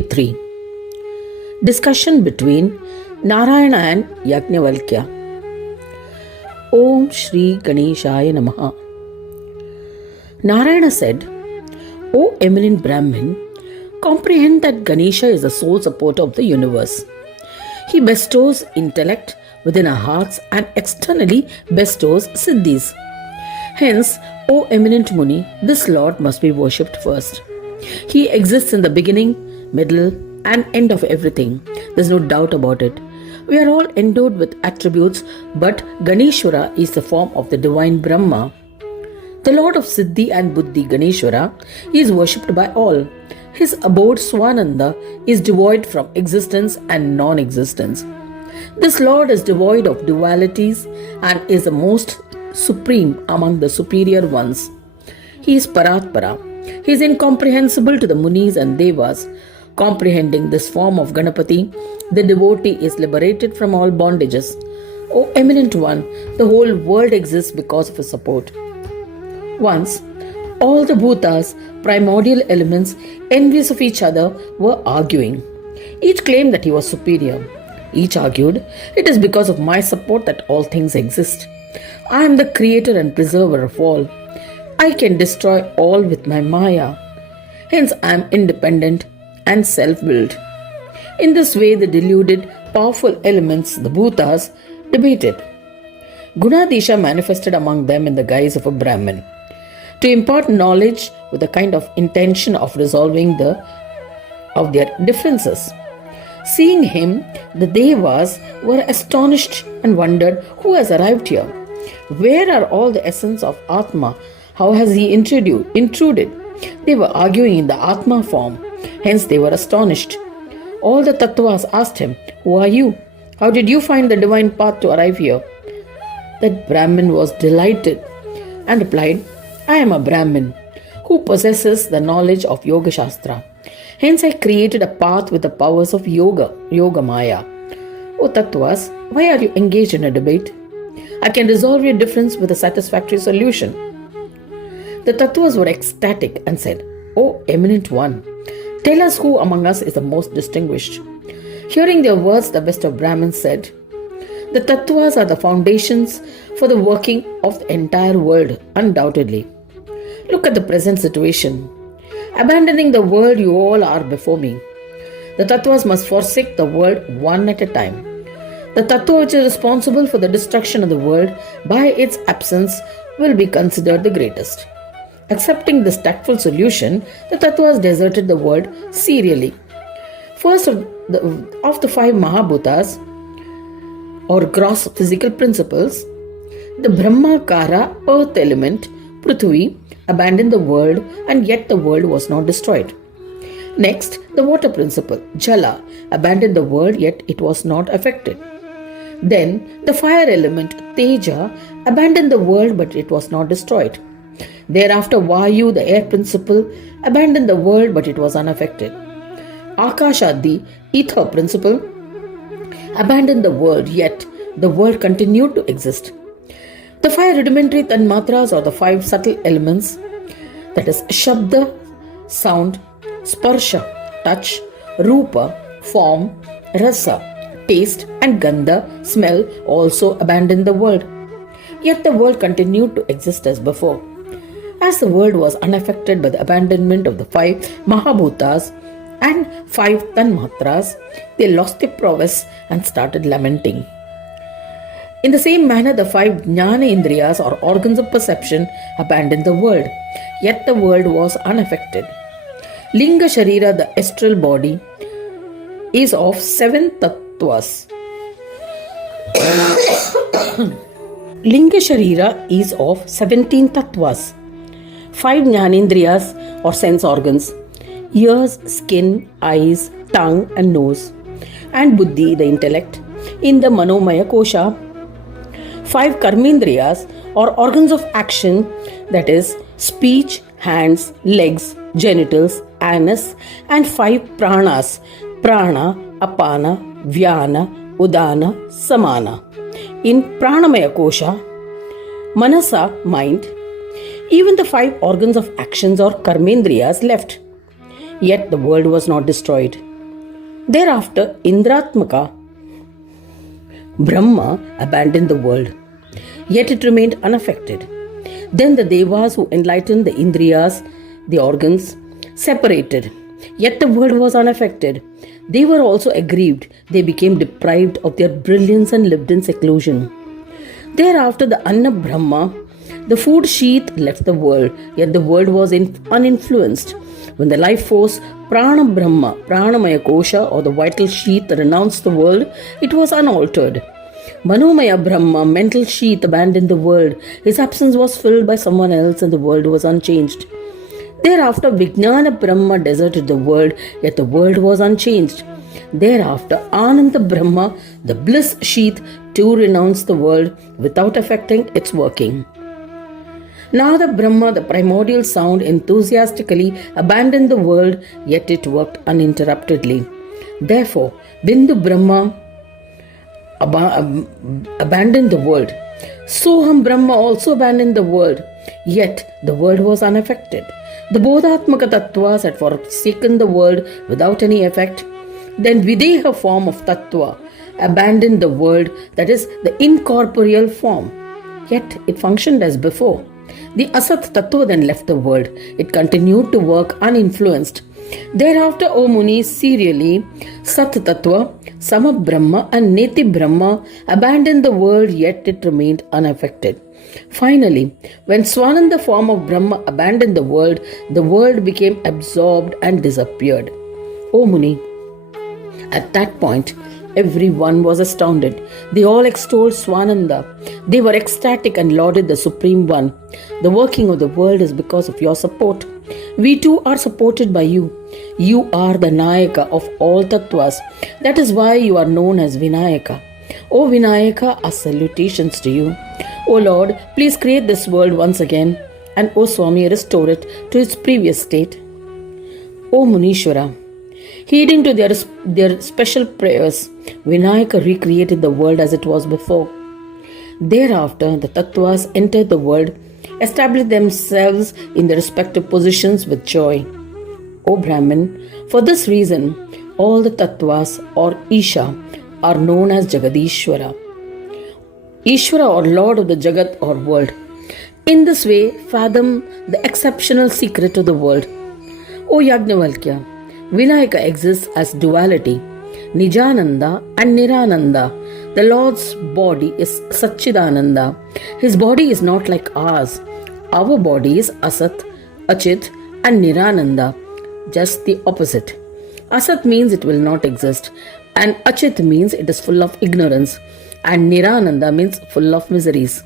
23. Discussion between Narayana and Yagnavalkya. Om Shri Ganeshaya Namaha. Narayana said, O eminent Brahmin, comprehend that Ganesha is the sole supporter of the universe. He bestows intellect within our hearts and externally bestows siddhis. Hence, O eminent Muni, this Lord must be worshipped first. He exists in the beginning, middle, and end of everything. There's no doubt about it. We are all endowed with attributes, but Ganeshwara is the form of the divine Brahma. The Lord of Siddhi and Buddhi, Ganeshwara, is worshipped by all. His abode Swananda is devoid from existence and non-existence. This Lord is devoid of dualities and is the most supreme among the superior ones. He is Paratpara. He is incomprehensible to the Munis and Devas. Comprehending this form of Ganapati, the devotee is liberated from all bondages. O eminent one, the whole world exists because of his support. Once, all the bhutas, primordial elements, envious of each other, were arguing. Each claimed that he was superior. Each argued, it is because of my support that all things exist. I am the creator and preserver of all. I can destroy all with my Maya. Hence I am independent and self-willed. In this way the deluded, powerful elements, the bhutas, debated. Gunadisha manifested among them in the guise of a Brahmin, to impart knowledge with a kind of intention of resolving their differences. Seeing him, the Devas were astonished and wondered, who has arrived here? Where are all the essence of Atma? How has he intruded? They were arguing in the Atma form, hence they were astonished. All the Tattvas asked him, who are you? How did you find the divine path to arrive here? That Brahmin was delighted and replied, I am a Brahmin who possesses the knowledge of Yoga Shastra. Hence I created a path with the powers of Yoga Maya. O Tattvas, why are you engaged in a debate? I can resolve your difference with a satisfactory solution. The Tattvas were ecstatic and said, O eminent one, tell us who among us is the most distinguished. Hearing their words, the best of Brahmins said, the Tattvas are the foundations for the working of the entire world, undoubtedly. Look at the present situation. Abandoning the world, you all are before me. The Tattvas must forsake the world one at a time. The Tattva which is responsible for the destruction of the world by its absence will be considered the greatest. Accepting this tactful solution, the Tattvas deserted the world serially. First of the five Mahabhutas, or gross physical principles, the Brahmakara, earth element, Prithvi, abandoned the world, and yet the world was not destroyed. Next, the water principle, Jala, abandoned the world, yet it was not affected. Then, the fire element, Teja, abandoned the world, but it was not destroyed. Thereafter, Vayu, the air principle, abandoned the world, but it was unaffected. Akasha, the ether principle, abandoned the world, yet the world continued to exist. The five rudimentary tanmatras, or the five subtle elements, that is Shabda, sound, Sparsha, touch, Rupa, form, Rasa, taste, and Gandha, smell, also abandoned the world. Yet the world continued to exist as before. As the world was unaffected by the abandonment of the five Mahabhutas and five Tanmatras, they lost their prowess and started lamenting. In the same manner, the five Jnana Indriyas, or organs of perception, abandoned the world, yet the world was unaffected. Linga Sharira, the astral body, is of 7 Tattvas. Linga Sharira is of 17 Tattvas. 5 Jnanendriyas, or sense organs, ears, skin, eyes, tongue and nose, and Buddhi, the intellect, in the Manomaya Kosha. 5 Karmendriyas, or organs of action, that is speech, hands, legs, genitals, anus, and 5 Pranas, Prana, Apana, Vyana, Udana, Samana. In Pranamaya Kosha, Manasa, mind, even the 5 organs of actions or karmendriyas left. Yet the world was not destroyed. Thereafter, Indratmaka Brahma abandoned the world, yet it remained unaffected. Then the Devas who enlightened the Indriyas, the organs, separated, yet the world was unaffected. They were also aggrieved. They became deprived of their brilliance and lived in seclusion. Thereafter, the Anna Brahma, the food sheath, left the world, yet the world was uninfluenced. When the life force Prana Brahma, Pranamaya Kosha, or the vital sheath, renounced the world, it was unaltered. Manomaya Brahma, mental sheath, abandoned the world. His absence was filled by someone else and the world was unchanged. Thereafter, Vijnana Brahma deserted the world, yet the world was unchanged. Thereafter, Ananda Brahma, the bliss sheath, too renounced the world without affecting its working. Now the Brahma, the primordial sound, enthusiastically abandoned the world, yet it worked uninterruptedly. Therefore, Bindu Brahma abandoned the world. Soham Brahma also abandoned the world, yet the world was unaffected. The Bodhatmaka Tattvas had forsaken the world without any effect. Then Videha form of Tattva abandoned the world, that is, the incorporeal form, yet it functioned as before. The Asat Tattva then left the world. It continued to work uninfluenced. Thereafter, O Muni, serially, Sat Tattva, Sama Brahma and Neti Brahma abandoned the world, yet it remained unaffected. Finally, when Swananda form of Brahma abandoned the world became absorbed and disappeared. O Muni, at that point, everyone was astounded. They all extolled Swananda. They were ecstatic and lauded the Supreme One. The working of the world is because of your support. We too are supported by you. You are the Nayaka of all Tattvas. That is why you are known as Vinayaka. O Vinayaka, our salutations to you. O Lord, please create this world once again, and O Swami, restore it to its previous state. O Munishwara, heeding to their special prayers, Vinayaka recreated the world as it was before. Thereafter, the Tattvas entered the world, established themselves in their respective positions with joy. O Brahmin, for this reason, all the Tattvas or Isha are known as Jagadishwara. Ishvara or Lord of the Jagat or world. In this way, fathom the exceptional secret of the world. O Yagnavalkya, Vinayaka exists as duality, Nijananda and Nirananda. The Lord's body is Satchidananda. His body is not like ours. Our body is Asat, Achit and Nirananda, just the opposite. Asat means it will not exist, and Achit means it is full of ignorance, and Nirananda means full of miseries.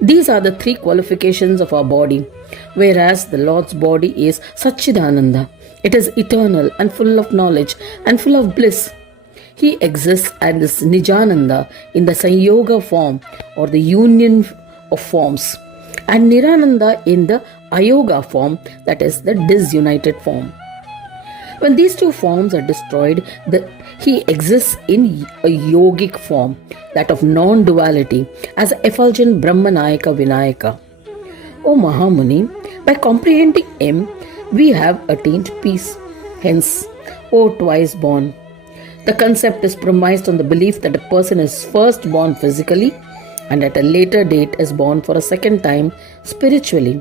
These are the three qualifications of our body, whereas the Lord's body is Satchidananda. It is eternal and full of knowledge and full of bliss. He exists as Nijananda in the Sanyoga form or the union of forms, and Nirananda in the Ayoga form, that is the disunited form. When these two forms are destroyed, he exists in a yogic form, that of non-duality, as effulgent Brahmanayaka Vinayaka. O Mahamuni, by comprehending him, we have attained peace. Hence, O twice born, the concept is premised on the belief that a person is first born physically and at a later date is born for a second time spiritually,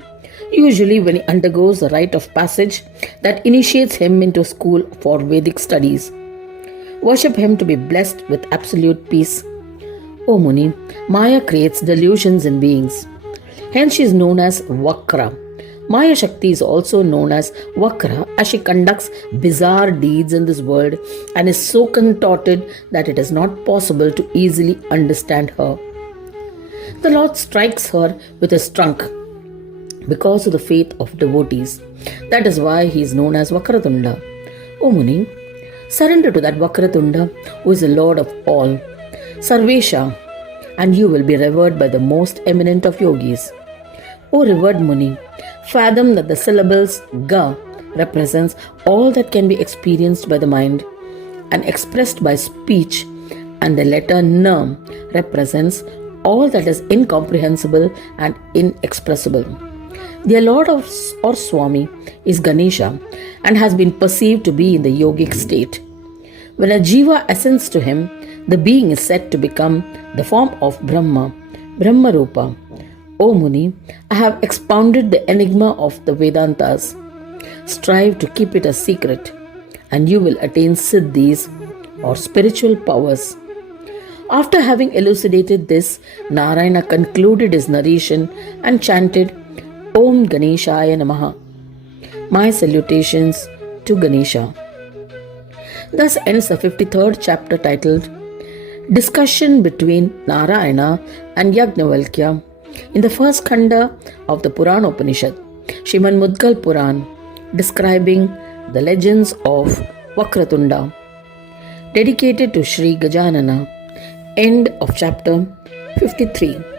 usually when he undergoes the rite of passage that initiates him into school for Vedic studies. Worship him to be blessed with absolute peace. O Muni, Maya creates delusions in beings. Hence she is known as Vakra. Maya Shakti is also known as Vakra as she conducts bizarre deeds in this world and is so contorted that it is not possible to easily understand her. The Lord strikes her with his trunk because of the faith of devotees. That is why he is known as Vakratunda. O Muni, surrender to that Vakratunda who is the Lord of all, Sarvesha, and you will be revered by the most eminent of yogis. O revered Muni, fathom that the syllables Ga represents all that can be experienced by the mind and expressed by speech, and the letter Na represents all that is incomprehensible and inexpressible. Their Lord or Swami is Ganesha and has been perceived to be in the yogic state. When a jiva ascends to him, the being is said to become the form of Brahma, Brahmarupa. O Muni, I have expounded the enigma of the Vedantas. Strive to keep it a secret, and you will attain siddhis or spiritual powers. After having elucidated this, Narayana concluded his narration and chanted, Om Ganeshaya Namaha. My salutations to Ganesha. Thus ends the 53rd chapter titled Discussion between Narayana and Yagnavalkya in the first khanda of the Puran Upanishad, Srimad Mudgal Puran, describing the legends of Vakratunda, dedicated to Sri Gajanana. End of chapter 53.